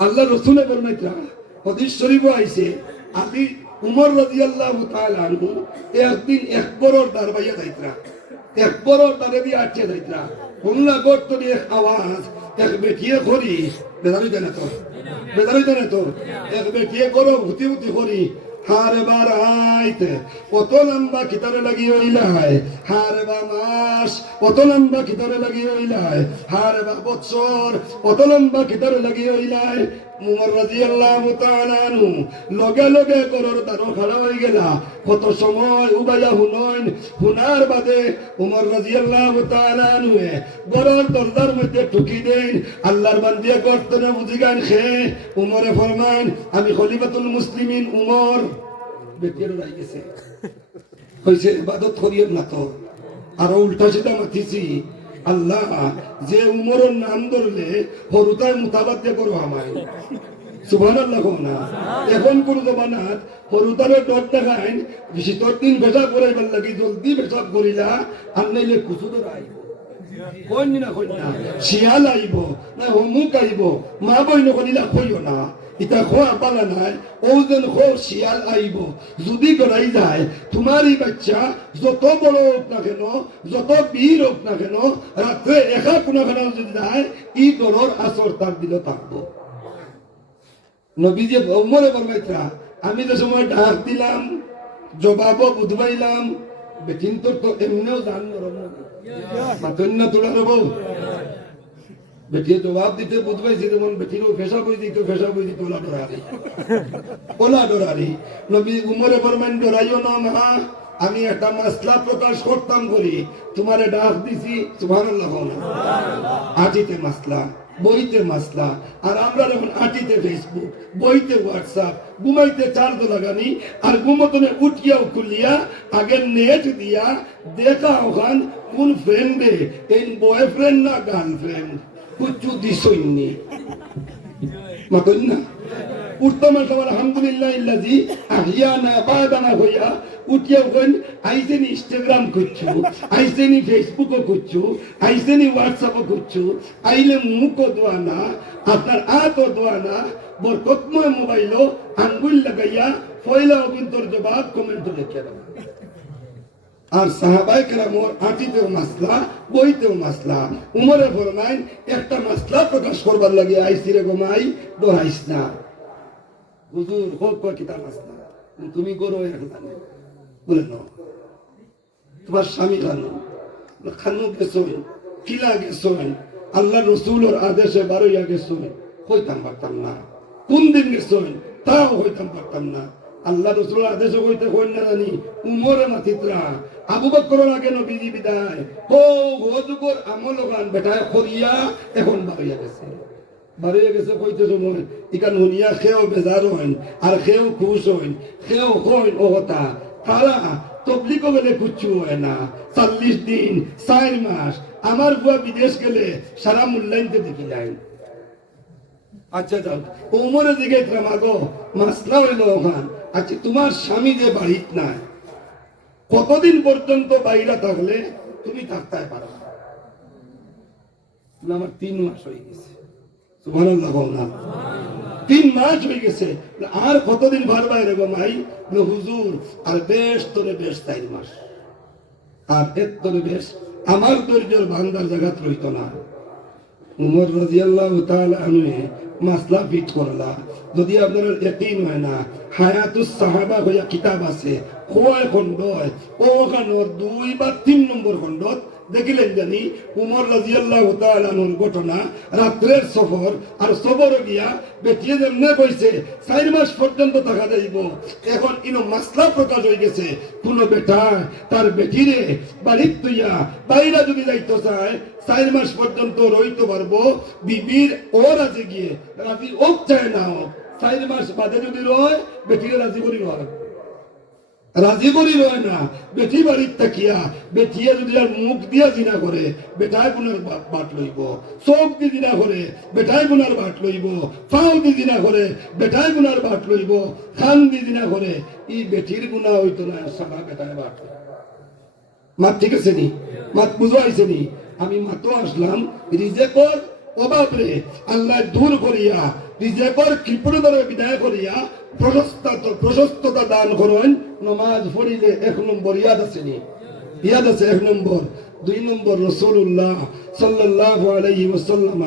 আল্লাহ রসুলে ফরমাইতরা হাদিস শরীফে আইছে আলী উমর রাদিয়াল্লাহু তাআলা আনহু একদিন একবরর দরবাইয়া যাইতরা একবরর দরবাইয়া দিয়ে আটকে যাইতরা হুল্লা করত এক আওয়াজ এক বেটিয়ে করি বেদারি দেনা তো এক বেটিয়ে করো ভূতি করি হারে বার আইতে কত লম্বা কিতারে লাগি হইলায় হারে বা মাস কত লম্বা কিতারে লাগি হইলায় হারে বা বছর কত লম্বা কিতারে লাগি হইলায় উমর রাদিয়াল্লাহু তাআলা আনহু লগে লগে করর দারো খাড়া হই গেলা কত সময় উবাইয়া হুনার বাদে উমর রাদিয়াল্লাহু তাআলা আনহু গরর দরজার মধ্যে ঠুকি দেন আল্লাহর বান্দিয়া করতে না বুঝি গান খে উমরে ফরমান আমি খলিফাতুল মুসলিমিন উমর বেটির রাই গেছে হয়েছে ইবাদত করিয়েন না তো আরো উল্টা সিধা মাতিছি আল্লাহ যে উমরের নাম ধরলে হরুতায় মুতাবাদ্য করো আমায় সুবহানাল্লাহ না এখন কোন জমানাত হরুতারে ডর দেখাইন শীতর দিন পেশাব করাইবার লাগি জলদি পেশাব করিলা আর নাইলে কুচু ধরা আইব কইন না কইন না শিয়াল আইব না অমুক আইব মা বইন করিলা কইও না ইটা খোয়া পালা নাই ও যেন খো শিয়াল আইব যদি গড়াই যায় তোমারই বাচ্চা যত বড় হোক না কেন যত বীর হোক না কেন রাত্রে একা কোনখানে যদি যায় ই দরর আসর তার দিলে থাকবো নবীজি ওমরে ফরমাইতরা আমি যে সময় ডাক দিলাম জবাবও বুঝবাইলাম বেটিন তো এমনিও জান নরম মাতন না তোলা রব বেটিয়ে জবাব দিতে বুঝবাইছি যেমন বেটিরও ফেসা বই দিত ওলা ডরারি নবী উমরে ফরমাইন ডরাইও না মা আমি একটা মাসলা প্রকাশ করতাম করি তোমারে ডাক দিছি সুবহানাল্লাহ আজিতে মাসলা বইতে মাসলা আর আমরা যখন আটিতে ফেসবুক বইতে হোয়াটসঅ্যাপ ঘুমাইতে চার্জ লাগানি আর ঘুমতনে উঠিয়াও খুলিয়া আগে নেট দিয়া দেখা ওখান কোন ফ্রেন্ডে এই বয়ফ্রেন্ড না গার্লফ্রেন্ড কুচু দিসইনি মাতন না উঠতাম আলহামদুলিল্লাহ ইল্লাজি আহিয়ানা বাদানা হইয়া উঠিয়া ওখান আইসেন ইনস্টাগ্রাম করছো আইসেন ফেসবুকও করছো আইসেন হোয়াটসঅ্যাপও করছো আইলে মুখও দোয়া না আপনার হাতও দোয়া না বরকতময় মোবাইলও আঙ্গুল লাগাইয়া পয়লা অবিন্তর জবাব কমেন্ট লিখে দাও আর সাহাবায়ে কেরামর আটিতেও মাসলা বইতেও মাসলা উমরে ফরমাইন একটা মাসলা প্রকাশ করবার লাগে আইসি রে গোমাই ডরাইস না হুজুর হোক কিতাব মাসলা তুমি করো এখন বলে ন তোমার স্বামী খানো গেছোই কিলা গেছোই আল্লাহ রসুলের আদেশে বারোইয়া গেছোই হইতাম পারতাম না কোন দিন গেছোই তাও হইতাম পারতাম না আল্লাহ রসুলের আদেশে হইতে কই না জানি উমরে মাতিত্রা আবু বকরের আগে নবীজি বিদায় ও যুগর আমল গান বেটায় করিয়া এখন বারোইয়া গেছে কইতে সময় ইকান হুনিয়া খেয়েও বেজার হইন আর খেয়েও খুশ হইন খেয়েও হইন ও কথা তারা তবলিগও গেলে কুচ্ছু হয় না 40 দিন 4 মাস আমার বুয়া বিদেশ গেলে সারা মূল্যায়নতে দেখি যায় আচ্ছা যাও উমরে দিকে মাগো মাসলা হইল ওখান আচ্ছা তোমার স্বামী যে বাড়িত নাই কতদিন পর্যন্ত বাইরে থাকলে তুমি থাকতে পারো আমার 3 মাস হয়ে গেছে সুবহানাল্লাহ না 3 মাস হয়ে গেছে আর কতদিন ভার বাইরে গো মাই হুজুর আর বেশ 4 মাস আর এত বেশ আমার ধৈর্যের বান্দার জায়গাত রইতো না উমর রাদিয়াল্লাহু তাআলা আনহু মাসলা ফিট করলা যদি আপনার ইয়াকিন হয় না হায়াতুস সাহাবা হইয়া কিতাব আছে কয় খণ্ড ওখানোর 2 বা 3 নম্বর খণ্ডত দেখিলেন জানি উমর রাদিয়াল্লাহু তাআলা আনহুর ঘটনা রাত্রের সফর আর সফরে গিয়া বেটিয়ে যেমনে কইছে 4 মাস পর্যন্ত থাকা যাইব এখন ইনো মাসলা প্রকাশ হয়ে গেছে কোন বেটা তার বেটিরে বাড়িত তুইয়া বাইরে যদি যাইতে চায় 4 মাস পর্যন্ত রইতে পারবো বিবির ও রাজি গিয়ে রাজি ওক চায় না হোক 4 মাস বাদে যদি রয় বেটিরে রাজি করি রাজি করি রয় না বেটি বাড়ির থাকিয়া বেটিয়া যদি আর মুখ দিয়া জিনা করে বেটায় গুনার বাট লইব চোখ দি জিনা করে বেটায় গুনার বাট লইব পাও দি জিনা করে বেটায় গুনার বাট লইব খান দি জিনা করে ই বেটির গুণা হইতো না সারা বেটায় বাট মাত ঠিক আছে নি মাত বুঝাইছে নি আমি মাতো আসলাম রিজেকর অভাবে আল্লাহ দূর করিয়া রিজেকর কৃপণতার বিদায় করিয়া প্রশস্ততা দান করেন নামাজ পড়িলে 1 নম্বর ইয়াদ আছে 1 নম্বর 2 নম্বর রাসূলুল্লাহ সাল্লাল্লাহু আলাইহি ওয়াসাল্লাম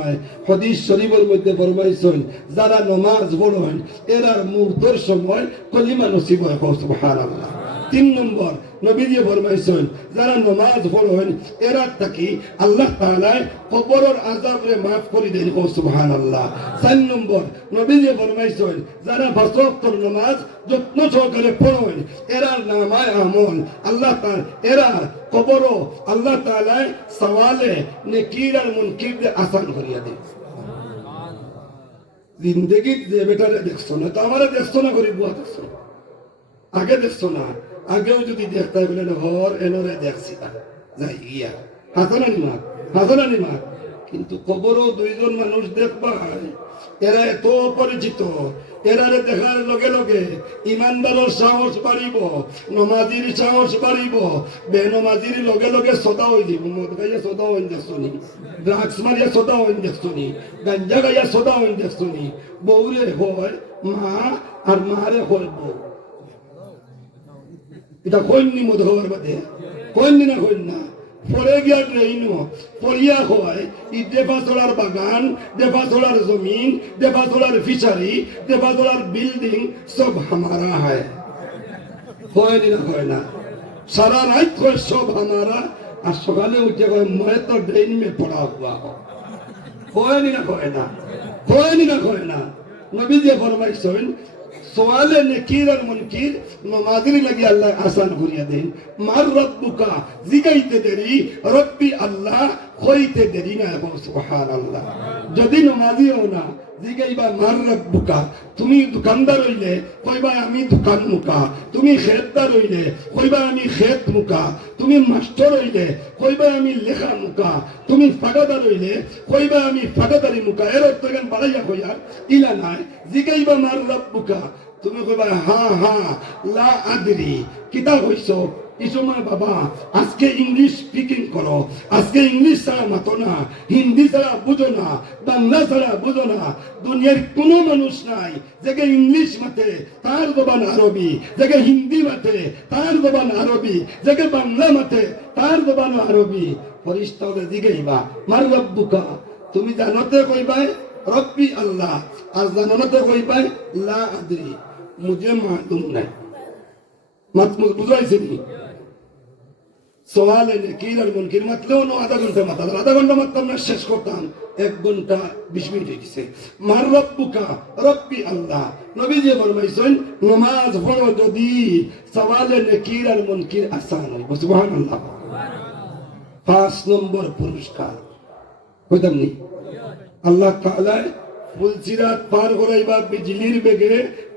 হাদিস শরীফের মধ্যে ফরমাইছেন যারা নামাজ পড়েন এরার মুর্দর সময় কলিমা নসিব হয় সুবহানাল্লাহ 3 নম্বর নবীজি ফরমাইছেন যারা নামাজ পড়েন এরা থাকি আল্লাহ তাআলা কবরের আযাবরে maaf করে দেন সুবহানাল্লাহ 4 নম্বর নবীজি ফরমাইছেন যারা 5 ওয়াক্তের নামাজ যত্ন সহকারে পড়েন এরা নামায় আমল আল্লাহ তাআলা এরা কবর আল্লাহ তাআলা সওয়ালে নেকির আর মুনকির আসান করিয়া দেন জিন্দেগি যে বেটারে দেখছো না তো আমারে দেখছো না গরিব বুয়া দেখছো আগে দেখছো না আগেও যদি দেখতে বলেন হর এনরে দেখছি না যাই গিয়া হাসানানি মাত হাসানানি মাত কিন্তু কবরও দুইজন মানুষ দেখবা এরা এত পরিচিত এরারে দেখার লগে লগে ইমানদারের সাহস বাড়িব নমাজির সাহস বাড়িব বেনমাজির লগে লগে সদা হয়ে যাব মদ গাইয়া সদা হইন দেখছনি ড্রাগস মারিয়া সদা হইন দেখছনি গাঞ্জা গাইয়া সদা হইন দেখছনি বউরে হয় মা আর মারে হয় বউ এটা কইনি মদ হওয়ার বাদে কইনি না কইন না পরে গিয়া ট্রেন পড়িয়া হয় ই দেফাচলার বাগান দেফাচলার জমিন দেফাচলার ফিশারি দেফাচলার বিল্ডিং সব হামারা হয় না হয় না সারা রাত হয় সব হামারা আর সকালে উঠে কয় मैं तो ड्रेन में पड़ा हुआ হয় না হয় না নবী যে ফরমাইছেন সোয়ালে নেকির আর মুনকির নমাজির লাগি আল্লাহ আসান করিয়া দেন মার রব্বুকা জিগাইতে দেরি রব্বি আল্লাহ হইতে দেরি না এবং সুবহানাল্লাহ যদি নমাজি হও না জিগাইবা মার রব্বুকা তুমি দোকানদার হইলে কইবা আমি দোকান মুকা তুমি খেতদার হইলে কইবা আমি খেত মুকা তুমি মাস্টার হইলে কইবা আমি লেখা মুকা তুমি ফাগাদার হইলে কইবা আমি ফাগাদারি মুকা এর অর্থ গান বাড়াইয়া কইয়া ইলা নাই জিগাইবা মার রব্বুকা তুমি কইবা হ্যাঁ হ্যাঁ লা আদরি কিতা হইছো এই সময় বাবা আজকে ইংলিশ স্পিকিং করো আজকে ইংলিশ ছাড়া মাতো না হিন্দি ছাড়া বুঝো না বাংলা ছাড়া বুঝো না দুনিয়ার কোনো মানুষ নাই যে ইংলিশ মাতে তার জবান আরবি যে হিন্দি মাতে তার জবান আরবি যে বাংলা মাতে তার জবান আরবি ফরিস্তা হলে জিগাইবা মার রব্বুকা তুমি জানোতে কইবাই রব্বি আল্লাহ আর জানোতে কইবাই লা আদরি মুঝে মালুম নাই মাত বুঝাইছে নি সোয়ালে নেকির আর মুনকির মাতলেও না আধা ঘন্টা মাততাম না শেষ করতাম 1 ঘন্টা 20 মিনিট হয়ে গেছে মার রব্বুকা রব্বি আল্লাহ নবী যে ফরমাইছেন নামাজ পড়ো যদি সোয়ালে নেকির আর মুনকির আসান হয় সুবহানাল্লাহ 5 নম্বর পুরস্কার কইতাম নি আল্লাহ তাআলা ফুলসিরাত পার করাইবা বিজলির বেগে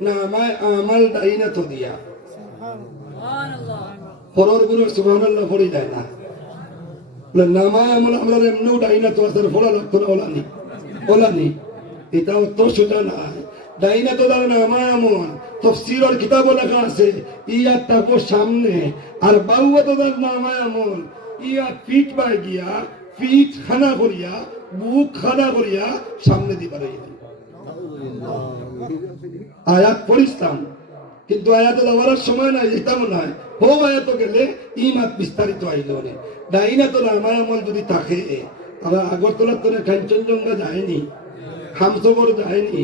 নামায় আমাল দাইনা তো দিয়া সুবহানাল্লাহ ফরর গুরু সুবহানাল্লাহ পড়ি যায় না বলে নামায় আমল আমরা এমনিও ডাইনা তো আসলে ফোড়া লাগতো না ওলানি এটাও তো সোজা না ডাইনা তো দাঁড়া নামায় আমল তফসির আর কিতাবও লেখা আছে ইয়া তাকো সামনে আর বাউয়া তো দাঁড় নামায় আমল ইয়া ফিট পাই গিয়া ফিট খানা করিয়া বুক খানা করিয়া সামনে দিবার আয়াত পড়িতাম কিন্তু আয়াত দেওয়ার সময় নাই যেতাম নাই হো আয়াত গেলে ইমাত বিস্তারিত আইল ডাইনা তো আমার আমল যদি থাকে আমরা আগরতলার তো কাঞ্চনজঙ্ঘা যায়নি হামসগর যায়নি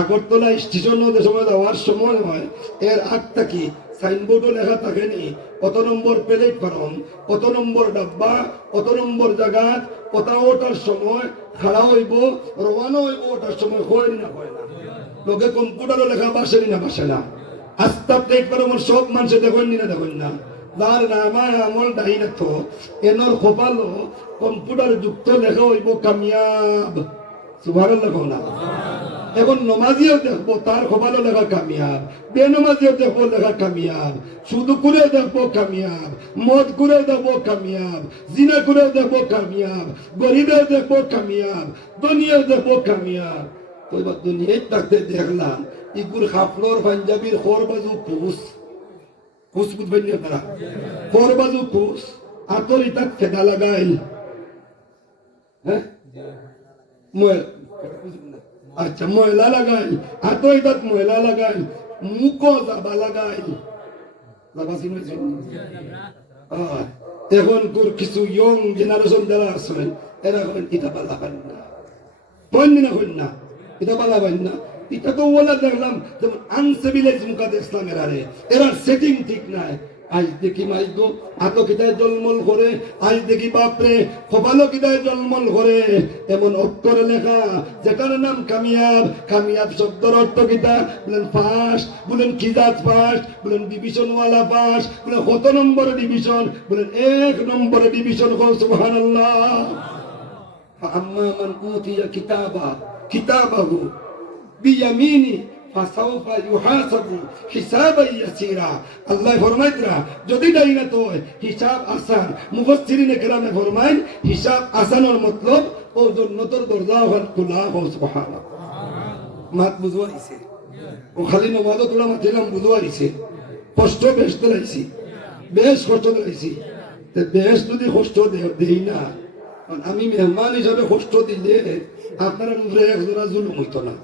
আগরতলা স্টেশন যে সময় যাওয়ার সময় হয় এর আগ থাকি সাইনবোর্ডও লেখা থাকেনি কত নম্বর প্ল্যাটফর্ম কত নম্বর ডাব্বা কত নম্বর জায়গা কত ওঠার সময় খাড়া হইব রওনা হইব ওঠার সময় হয় না লোকে কম্পিউটারও লেখা বাসে না আস্তা প্ল্যাটফর্ম সব মানুষ দেখেন না তার নামায় আমল ডাইনা তো এনর খোপালো কম্পিউটার যুক্ত লেখা হইব কামিয়াব সুবহানাল্লাহ না এখন নমাজিও দেখবো তার খোপালো লেখা কামিয়াব বেনমাজিও দেখবো লেখা কামিয়াব শুধু করে দেখবো কামিয়াব মদ করে দেখবো কামিয়াব জিনা করে দেখবো কামিয়াব গরিবেও দেখবো কামিয়াব দুনিয়াও দেখবো কামিয়াব তো এবার দুনিয়ায় থাকতে দেখলাম ইগুর খাফলোর পাঞ্জাবির খোর বাজু কুস বুঝবেন না তারা খোর বাজু কুস আতর ইতাক ফেদা লাগাইল হ্যাঁ আচ্ছা ময়লা লাগাইল আতর ইতাক ময়লা লাগাইল মুখো জাবা লাগাইল এখন তোর কিছু ইয়ং জেনারেশন যারা আছে এরা করেন এটা পালা পান না হইন না এটা পালা পান না এটা তো ওলা দেখলাম যেমন আনসিভিলাইজ মুকাতে ইসলামের আরে এরা সেটিং ঠিক নাই আজ দেখি মাইগো আতো কিতায় জলমল করে আজ দেখি বাপরে কপালো কিতায় জলমল করে এমন অক্ষরে লেখা যেটার নাম কামিয়াব শব্দের অর্থ কিতা বলেন ফার্স্ট বলেন খিজাত ফার্স্ট বলেন ডিভিশনওয়ালা ফার্স্ট বলেন কত নম্বরে ডিভিশন বলেন 1 নম্বরে ডিভিশন সুবহানাল্লাহ আম্মা মান উতিয়া কিতাবাহু বিয়ামিনি ফাসাউফা ইউহাসাবু হিসাবান ইয়াসীরা। আল্লাহ ফরমাইতরা যদি ডাইনা তো হিসাব আসান। মুফাসসিরিনে কেরামে ফরমাইন হিসাব আসানোর মতলব ও জান্নাতের দরজা হল খোলা হো। সুবহানাল্লাহ। মাত বুঝওয়াইছে ও খালি নমাজ তোলা মাতিলাম বুঝওয়াইছে। কষ্ট বেশ দিলাইছি, বেশ কষ্ট দিলাইছি। বেশ যদি কষ্ট দেই না, আমি মেহমান হিসাবে কষ্ট দিলে আপনারা মুখে একজোড়া জুলুম হইত না।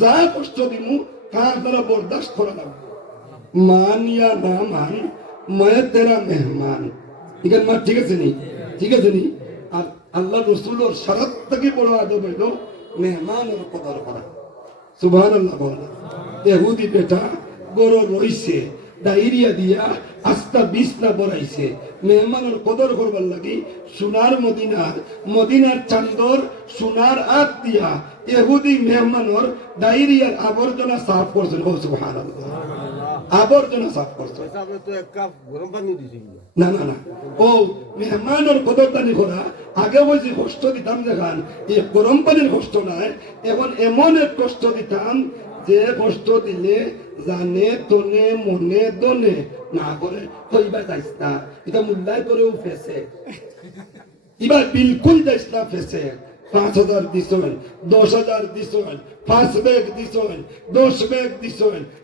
যা কষ্ট দিমু তা আপনারা বরদাস্ত করা লাগবে। মান ইয়া না মান, मैं तेरा मेहमान। ইখান মা ঠিক আছে নি? ঠিক আছে নি? আর আল্লাহ রসুলের শরত থেকে বড় আদব হইল মেহমানের কদর করা। সুবহানাল্লাহ বলা। ইহুদি বেটা গরু রইছে, ডায়রিয়া দিয়া আস্তা বিছনা বড়াইছে। মেহমানের কদর করবার লাগি সোনার মদিনার চান্দর সোনার আত দিয়া ইহুদি মেহমানের ডায়রিয়ার আবর্জনা সাফ করছেন। সুবহানাল্লাহ। আবর্জনা সাফ করছে। না না না, ও মেহমানের কদরদানি করা। আগে ওই যে কষ্ট দিতাম দেখান, এই গরম পানির কষ্ট নাই, এখন এমন এক কষ্ট দিতাম যে কষ্ট দিলে জানে তনে মনে দনে না করে কইবা যাইস না। এটা মুল্লাই করেও ফেসে, এবার বিলকুল যাইস না ফেসে। 5,000 দিছেন, 10,000 দিছেন, 5 ব্যাগ দিছেন, 10 ব্যাগ দিছেন।